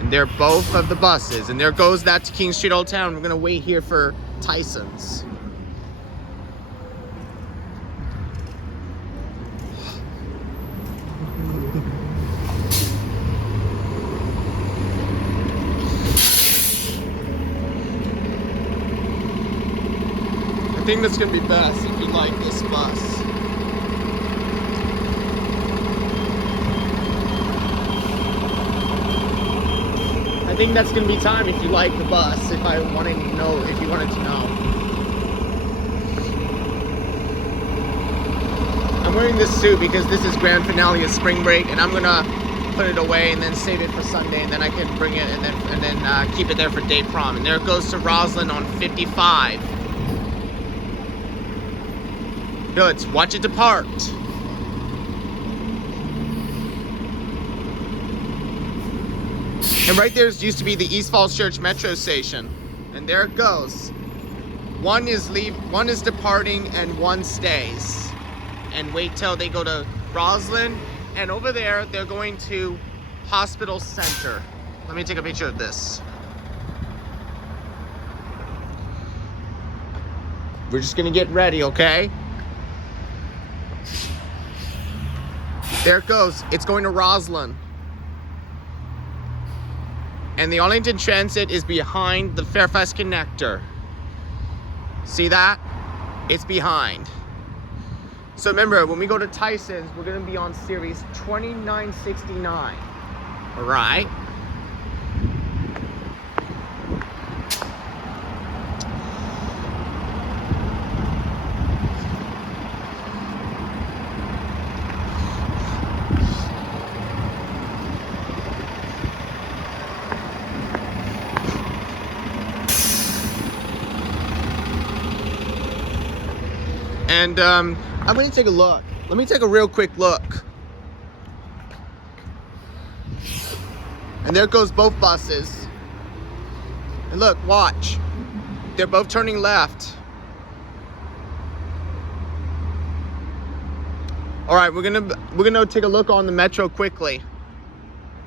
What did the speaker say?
And they're both of the buses. And there goes that to King Street Old Town. We're gonna wait here for Tyson's. I think that's gonna be best if you like this bus. I think that's gonna be time if you like the bus. If you wanted to know. I'm wearing this suit because this is grand finale of spring break, and I'm gonna put it away and then save it for Sunday, and then I can bring it and then keep it there for day prom. And there it goes to Roslyn on 55. Good. Watch it depart. And right there used to be the East Falls Church Metro station. And there it goes. One is departing and one stays. And wait till they go to Roslyn. And over there, they're going to Hospital Center. Let me take a picture of this. We're just gonna get ready, okay? There it goes. It's going to Roslyn. And the Arlington Transit is behind the Fairfax connector. See that? It's behind. So remember, when we go to Tyson's, we're gonna be on series 2969. All right? And I'm gonna take a look. Let me take a real quick look. And there goes both buses. And look, watch. They're both turning left. All right, we're gonna take a look on the Metro quickly.